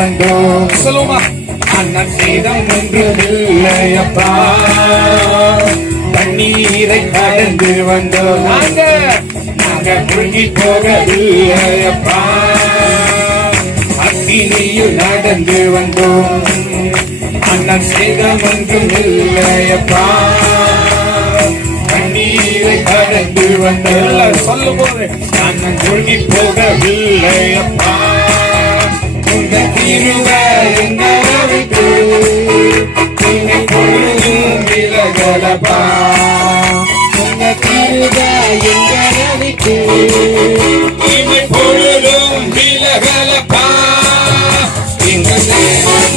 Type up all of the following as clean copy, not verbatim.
வந்தோம். சொல்லுமா, அண்ணன் சேதம் ஒன்றுமில்லையப்பா, தண்ணீரை கடந்து வந்தோம். நாங்க முழுகி போகவில்லையப்பா, அக்கினியில் நடந்து வந்தோம். அண்ணன் சேதம் ஒன்றுமில்லையப்பா, தண்ணீரை கடந்து வந்தோம். சொல்லும் போது அண்ணன் முழுகி போகவில்லையப்பா, உங்க கிருபை எங்களை விட்டு பொழுதும் விலகலப்பா, உங்க கிருபை எங்களை விட்டு பொழுதும் விலகலப்பா. எங்கள் தேவன்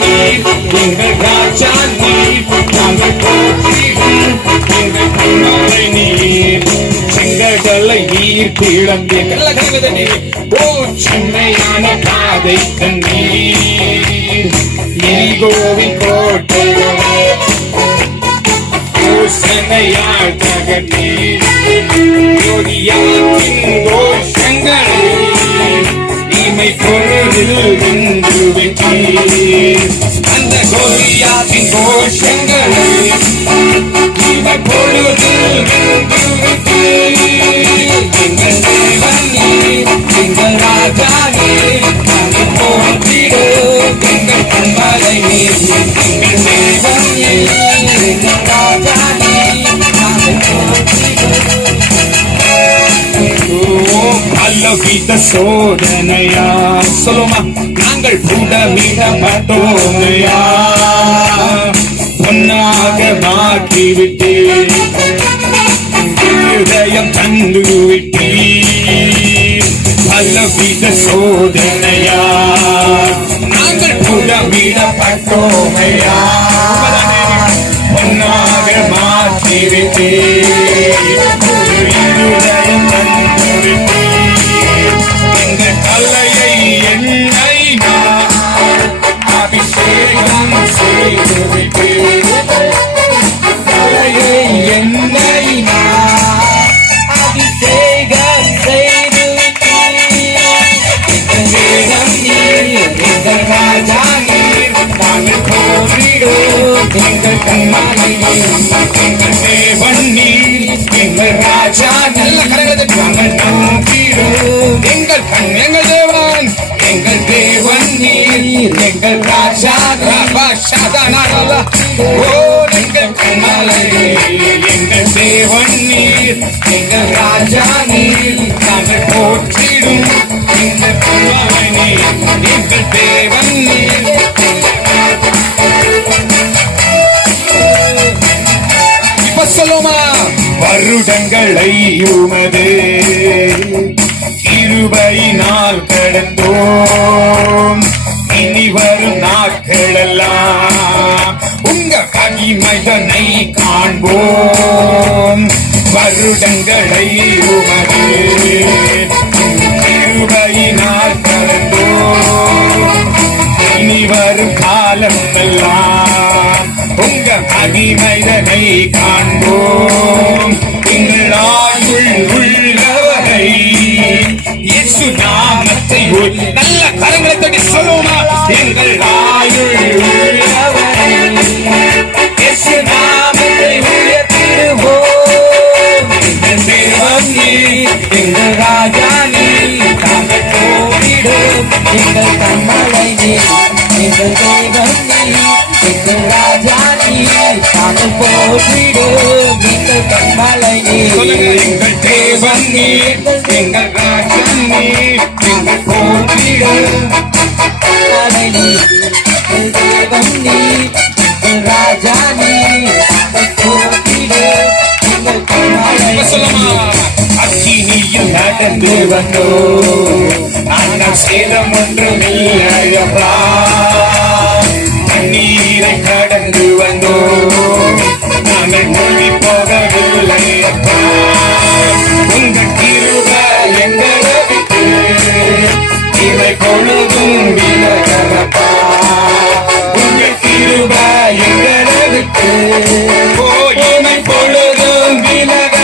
நீர், எங்கள் ராஜா நீர், நாங்கள் போற்றிடும் எங்கள் கண்மலை நீர். செங்கடலை நீர் கிளம்பிய நீர், ஓ சென்னையான பாதை தண்ணீர், எரிகோவின் கோட்டை யோசனையால் தகர்ந்தீர், யோதியாக்கின் கோஷங்களை இமை பொருளில் வென்று வெற்றீர். அந்த கோலியாத்தின் கோஷங்களை இமை பொருளில் வென்று வெற்றீர். எங்கள் தேவன் நீர், எங்கள் ராஜா நீர், நாங்கள் போற்றிடும் எங்கள் கண்மலை நீர். எங்கள் தேவன் நீர், எங்கள் ராஜா நீர், நாங்கள் போற்றிடும். பல்லவித சோதனையா, சொல்லுமா, நாங்கள் புடமிடப்பட்டோமையா, பொன்னாக மாற்றிவிட்டு இதயம் தந்து விட்டீர். பல்லவித சோதனையா, நாங்கள் புடமிடப்பட்டோமையா, பொன்னாக மாற்றிவிட்டு இதயம் தந்து விட்டீர். எங்கள் தலையை எண்ணெய் அபிஷேகம் செய்து விட்டீர். தலையை எண்ணெய் அபிஷேகம் செய்து விட்டீர். எங்கள் தேவன் நீர், எங்கள் ராஜா நீர், நாங்கள் போற்றிடும் எங்கள் கண்மலை நீர். எங்கள் தேவன் நீர், எங்கள் ராஜா, நல்ல கரங்களை நாங்கள் நம்பிடும் எங்கள் கண், எங்கள் தேவன், எங்கள் தேவன் நீர், எங்கள் ராஜா, ஓ எங்கள் கண்மலை நீர், எங்கள் தேவன் நீர், எங்கள் ராஜா நீர், நாங்கள் போற்றிடும் எங்கள் கண்மலை நீர், எங்கள் தேவன் நீர். இப்ப சொல்லுமா, வருடங்களை உமது கிருபையினால் கடந்தோம், இனி வரும் நாட்களெல்லாம் உங்க மகிமைதனை காண்போம். வருடங்களை உமது கிருபையினால் கடந்தோம், இனி வரும் காலமெல்லாம் உங்க மகிமைதனை காண்போம். எங்கள் ஆயுள் உள்ளவரை இயேசு நாமத்தை நல்ல கரங்களை தட்டி சொல்லுமா, எங்கள் ஆயுள் உள்ளவரை இயேசு நாமத்தை உயர்த்திடுவோம். எங்கள் தேவன் நீர், எங்கள் ராஜா நீர், நாங்கள் போற்றிடும் எங்கள் கண்மலை நீர். எங்கள் தேவன் நீர், எங்கள் ராஜா நீர், நாங்கள் போற்றிடும் எங்கள் கண்மலை நீர். எங்கள் தேவன் நீர், எங்கள் ராஜா நீர், நாங்கள் போற்றிடும் கண்மலை நீர். எங்கள் தேவன் நீர், எங்கள் ராஜா நீர், நாங்கள் போற்றிடும் எங்கள் கண்மலை நீர். அக்கினியில் நடந்து வந்தோம், நாங்கள் சேதம் ஒன்றுமில்லையப்பா, தண்ணீரை கடந்து வந்தோம், நாங்கள் மூழ்கி போகவில்லையப்பா, உங்க கிருபை எங்களை விட்டு இவை பொழுதும் விலகலப்பா, உங்க கிருபை எங்களை விட்டு இவை பொழுதும் விலக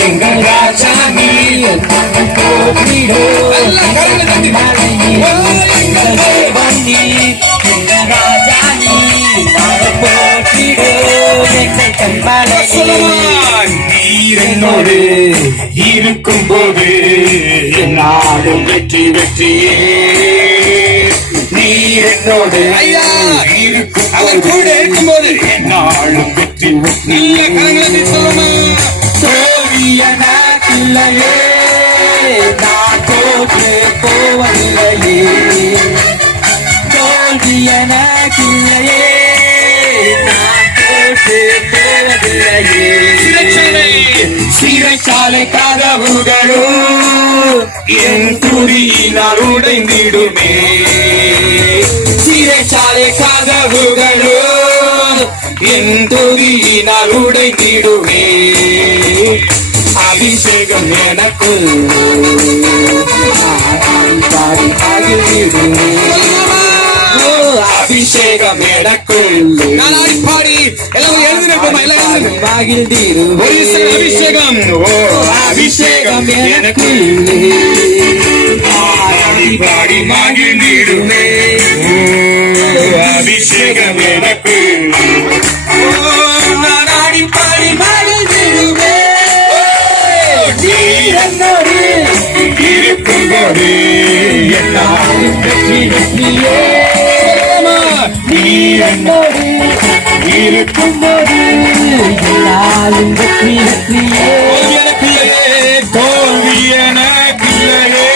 எங்கள் ராஜா நீ போற்றிடும் எங்கள் தேவன் நீ எங்கள் ராஜா நீ போற்றிடும் எங்கள் கண்மலை நீர் என்னோடு இருக்கும் போது நாடும் வெற்றி வெற்றியே நீர் என்னோடு ஐயா இருக்கும் அவர் கூட இருக்கும்போது என்னாலும் வெற்றி நல்ல கரங்களை சொல்லுமா தோல்வி எனக்கில்லையே நான் தோற்று போவதில்லையே தோல்வி எனக்கில்லையே நான் தோற்று போவதில்லையே சிறைச்சாலை கதவுகளும் என் துதியினால் உடைந்திடுமே சிறைச்சாலை கதவுகளும் என் துதியினால் உடைந்திடுமே அபிஷேகம் எனக்குள் அபிஷேகம் எனக்குள் பாடி எல்லாம் எழுதிருப்போமா எல்லாம் அபிஷேகம் ஓ அபிஷேகம் எனக்குள் பாடி மகிழ்ந்திடுமே அபிஷேகம் எனக்குள் நாடி பாடி மகிழ்ந்திடுமே என்னோடு இருக்கும்போது என்னாலும் வெற்றி வெற்றியே நீ என்னோடு இருக்கும்போது என்னாலும் வெற்றி வெற்றியே எனக்கில்லையே தோல்வி எனக்கில்லையே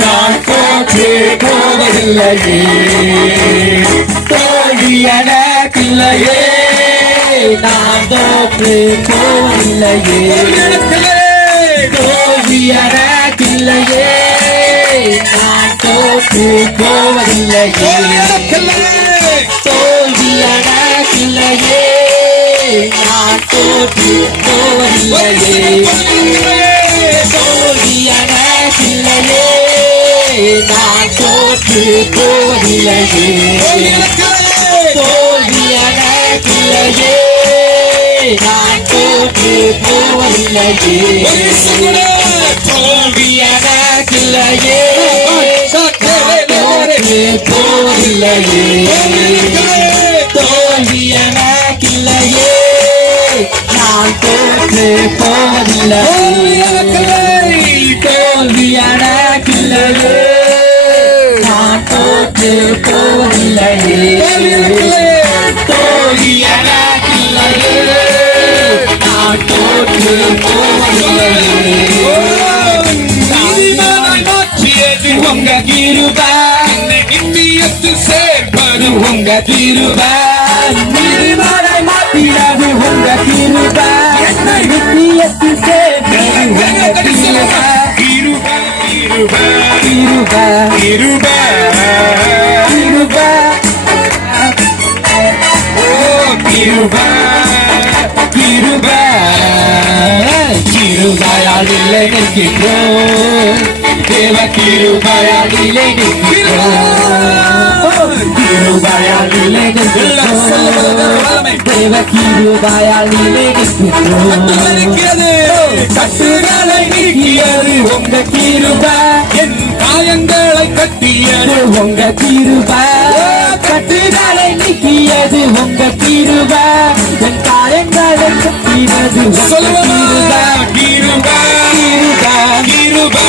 நான் தோற்று போவதில்லையே தோல்வி எனக்கில்லையே நான் தோற்று போவதில்லையே தோல்வி எனக்கில்லையே நான் தோற்று போவதில்லையே தோல்வி எனக்கில்லையே நான் தோற்று போவதில்லையே தோல்வி எனக்கில்லையே நான் தோற்று போவதில்லையே தோல்வி எனக்கில்லையே நான் தோற்று போவதில்லையே தோல்வி எனக்கில்லையே போவதில்லையே தோல்வி எனக்கில்லையே நான் தோற்று போவதில்லையே தோல்வி எனக்கில்லையே நான் தோற்று போவதில்லையே தோல்வி எனக்கில்லையே நான் தோற்று போவதில்லையே உங்க கிருபை நித்தியத்தில் சேர்ப்பது உங்க கிருபை நிர்மலை மாற்றினது உங்க கிருபை என்னை நித்தியத்தில் சேர்ப்பது உங்க கிருபை கிருபை கிருபை கிருபை கிருபை ஓ கிருபை கிருபை கிருபையால் இல்லை நிற்கின்றோம் தேவ கிருபையால் இல்லை நிற்கின்றோம் கிருபையால் இல்லை நிற்கின்றோம் தேவ கிருபையால் இல்லை நிற்கின்றோம் கட்டுகளை நீக்கியது உங்க கிருபை என் காயங்களை கட்டியது உங்க கிருபை கட்டுகளை நீக்கியது உங்க கிருபை என் காயங்களை கட்டியது சொல்லுவா கிருபை கிருபை கிருபை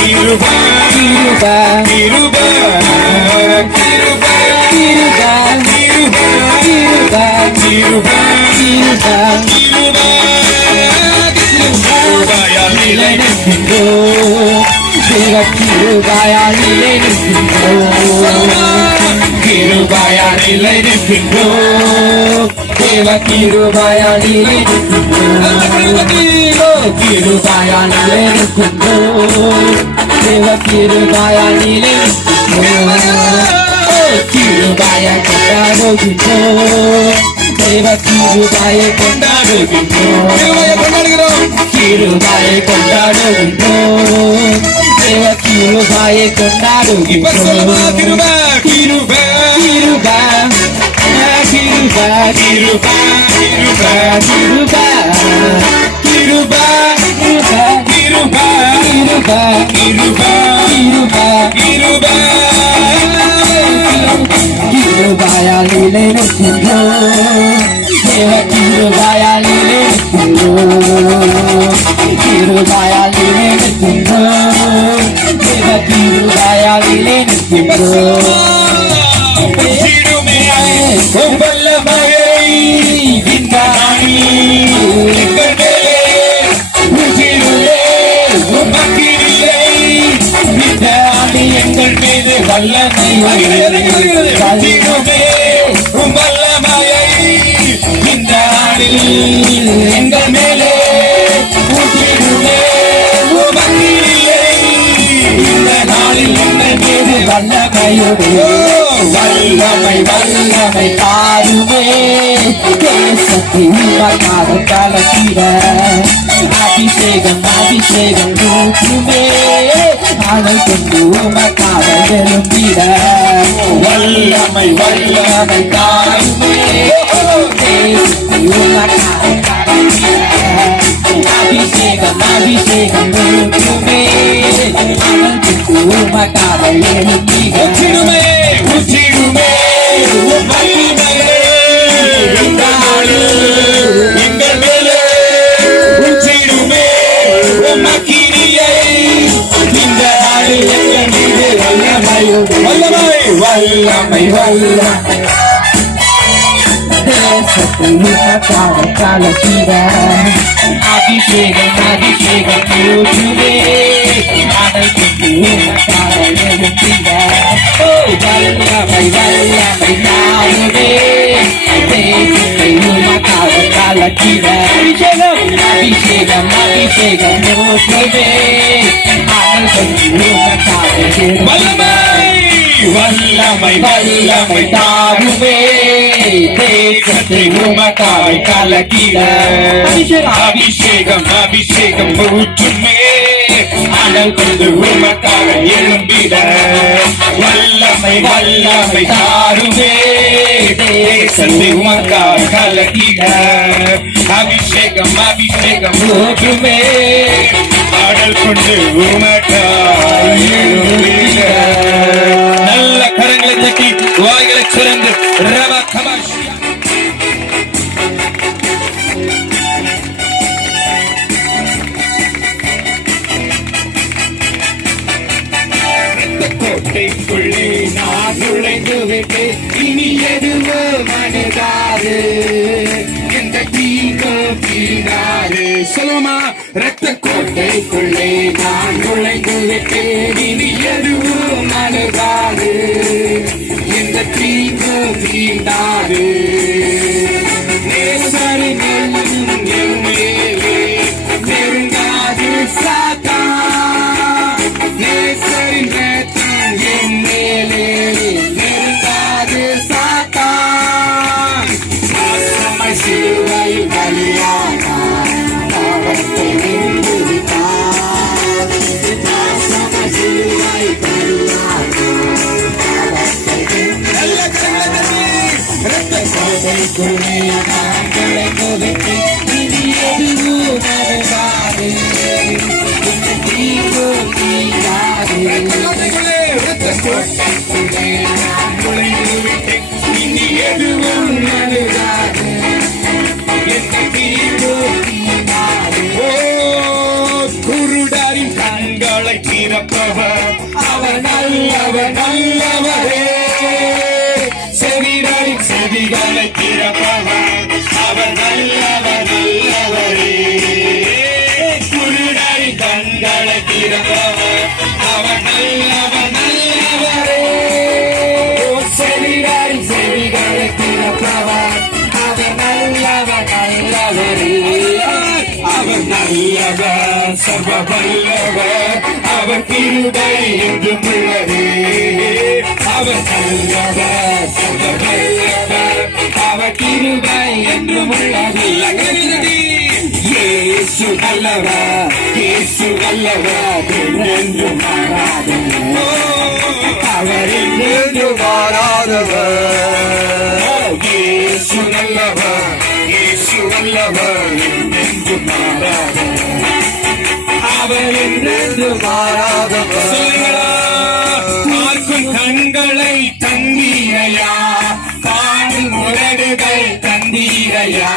கிருபை கிருபை கிருபை கிருபை கிருபை கிருபை கிருபையால் நிலை நிற்கின்றோம் தேவ கிருபையால் நிலை நிற்கின்றோம் கிருபையால் நிலை நிற்கின்றோம் தேவ கிருபையால் நிலை நிற்கின்றோம் கிருபையால் நிலை நிற்கின்றோம் தேவ கிருபையால் நிலை நிற்கின்றோம் கிருபையால் கொண்டாடுகின்றோம் தேவ கிருபையை கொண்டாடுகின்றோம் கிருபையை கொண்டாடுகின்றோம் தேவ கிருபையை கொண்டாடுகின்றோம் கிருபை கிருபை கிருபை கிருபை கிருபை கிருபை கிருபா கிருபா கிருபா கிருபா கிருபா கிருபாயால் நிலைநிற்கின்றோம் தேவ கிருபாயால் நிலைநிற்கின்றோம் கிருபாயால் நிலைநிற்கின்றோம் தேவ கிருபாயால் நிலைநிற்கின்றோம் வல்லமையை விந்தாணி எங்கள் மேலே உதிருளே உமக்கிரியை விந்தாணி எங்கள் மீது வல்லமையை வதிருமே வல்லமையை விந்தாணி எங்கள் மேலே உதிருளே உமக்கிரியை இந்த நாளில் எங்கள் மீது வல்லமையுடைய வல்லமை வல்லமை தாருமே தேசத்தில் மக்காத கலக்கிட அபிஷேகம் அபிஷேகம் ஊற்றுமே அனல் கொண்டு மக்காத எழும்பிட வல்லமை வல்லமை தாருமே தேசத்தில் மக்காத கலக்கிட அபிஷேகம் அபிஷேகம் ஊற்றுமே அனல் கொண்டு மக்காத எழும்பிட உச்சிடுமே மகிமையே எங்கள் மேலே உச்சிடுமே மகிமையை இந்த நாடு எங்கள் மீது வல்லமை வல்லமை வல்லமை தேசத்தில் கலக்கிட அபிஷேகம் அபிஷேகம் ஊற்றுமே அதை கொண்டு எழுப்பிட வல்லமை வல்லமை நாடுமே தேசத்தை உமக்காக கலக்கிட அபிஷேகம் அபிஷேகம் அபிஷேகம் ஊற்றுமே அதை கொண்டு உமக்காக வல்லமை வல்லமை வல்லமை தாருமே தேசத்தை உமக்காய் கலக்கிட அபிஷேகம் அபிஷேகம் ஊற்றுமே அனல் கொண்டு உமக்காக எழும்பிட வல்லமை வல்லமை தாருமே தேசத்தை உமக்காய் கலக்கிட அபிஷேகம் அபிஷேகம் ஊற்றுமே அனல் கொண்டு உமக்காய் எழும்பிட நல்ல கரங்களை தட்டி வாய்களை சுரந்து ரவ கபாஷ் கோட்டைக்குள்ளே நான் நுழைந்து விட்டு இனி எதுவோ மனிதாது எந்த தீங்கோ தீராது சொல்லுமா ரத்த கோட்டைக்குள்ளே நான் நுழைந்து விட்டு இனி எதுவோ மனிதாது எந்த தீங்கோ தீண்டாது நேசரி நெல்லும் என் மேலே நெருங்காது சாத்தா நேசரின் ரத்தம் என் மேலே நெருங்காது சாத்தா நாசமை சிலுவை பலியானார் பாவத்தை வென்றுவிட்டார் நாசமை சிலுவை பலியானார் பாவத்தை வென்றுவிட்டார் ரத்த கோட்டைக்குள்ளே நான் நுழைந்து விட்டு இனி எதுவும் நடக்காது இந்த தீங்கோ தீராது ரத்த கோட்டைக்குள்ளே நான் நுழைந்து விட்டு இனி எதுவும் நடக்காது இந்த தீங்கோ தீராது குருடரின் கண்களை திறப்பவர் அவர் நல்லவர் நல்லவரே செவிடரின் செவிகளை திறப்பவர் அவர் நல்லவர் நல்லவரே குருடரின் கண்களை திறப்பவர் அவர் நல்லவர் நல்லவரே செவிடரின் செவிகளை திறப்பவர் அவர் நல்லவர் நல்லவரே அவர் நல்லவர் சர்வ வல்லவர் அவர் கிருபை என்றும் உள்ளதே அவர் நல்லவர் சர்வ வல்லவர் அவர் கிருபை என்றும் உள்ளதே இயேசு நல்லவர் இயேசு நல்லவர் என்றும் மாறாதவர் அவர் என்றும் மாறாதவர் இயேசு நல்லவர் இயேசு நல்லவர் அவர் என்றென்று மாறாதவர். சொல்லுங்களா, பார்க்கும் கண்களை தந்தீரையா, காணும் உதடுகள் தந்தீரையா,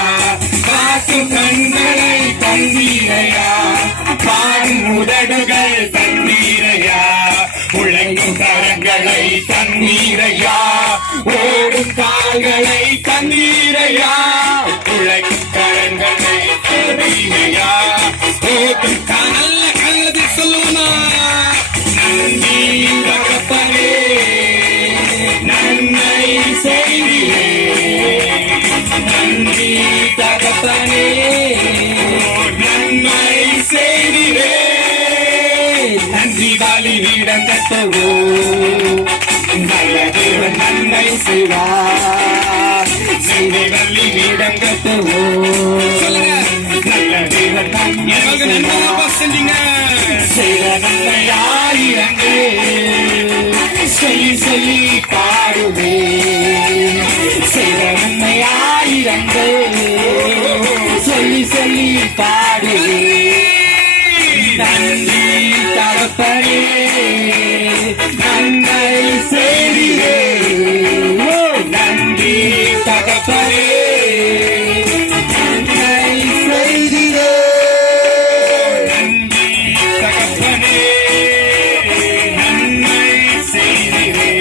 பார்க்கும் கண்களை தந்தீரையா, காணும் உதடுகள் தந்தீரையா, உழைக்கும் கரங்களை தந்தீரையா, ஓடும் கால்களை தந்தீரையா, உழைக்கும் கரங்களை தந்தீரையா, ஓடும் நல்ல கல்லது சொல்லுவனா. நன்றி தகப்பனே, நன்மை செய்தியே, நன்றி தகப்பனே, நன்மை செய்தியே, நன்றி பலிபீடம் கட்டவோ, நல்ல தேவன் நன்மை செய்வார், நன்றி பலிபீடம் கட்டவோ, நல்ல தேவன் நன்மை செஞ்சீங்க, செய்த நன்மையாயிரங்கே சொல்லி சொல்லி பாடுவே, செய்த நன்மையாயிரங்கே சொல்லி சொல்லி பாடுவே. நன்றி தகப்பனே, நன்மை செய்தியே, நன்றி தகப்பனே, நன்மை செய்தியே. நன்றி தகப்பனே, நன்மை செய்திரே,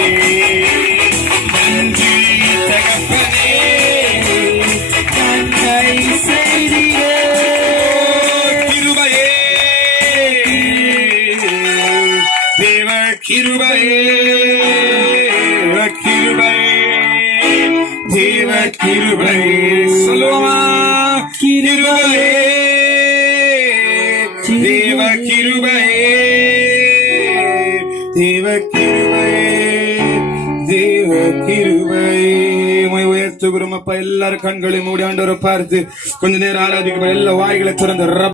நன்றி தகப்பனே, நன்மை செய்தியே. கிருபையே, தேவ கிருபையே, கிருபையே, தேவ கிருபையே, சொல்லுவோமா, கிருபையே, தேவ கிருபையே, தேவ கிருபையே, தேவ கிருபையே. உயர்த்துகிறோம் அப்பா. எல்லாரும் கண்களை மூடி ஆண்டவரை பார்த்து கொஞ்ச நேரம் ஆராதிக்க எல்லா வாய்களை திறந்து